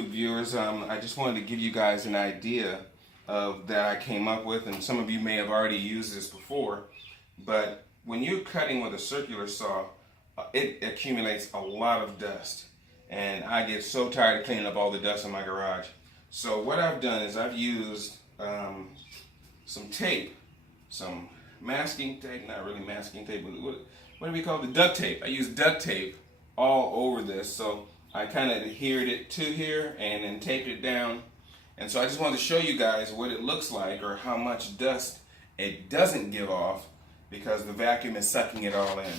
Viewers, I just wanted to give you guys an idea of that I came up with, and some of you may have already used this before, but when you're cutting with a circular saw, it accumulates a lot of dust, and I get so tired of cleaning up all the dust in my garage. So what I've done is I've used some tape, some masking tape, not really masking tape, but what do we call it? The duct tape. I use duct tape all over this, so I kind of adhered it to here and then taped it down. And so I just wanted to show you guys what it looks like, or how much dust it doesn't give off because the vacuum is sucking it all in.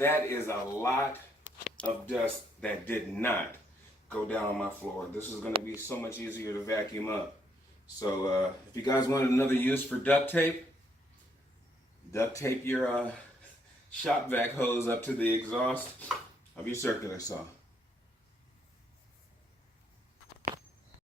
That is a lot of dust that did not go down on my floor. This is going to be so much easier to vacuum up. So if you guys wanted another use for duct tape your shop vac hose up to the exhaust of your circular saw.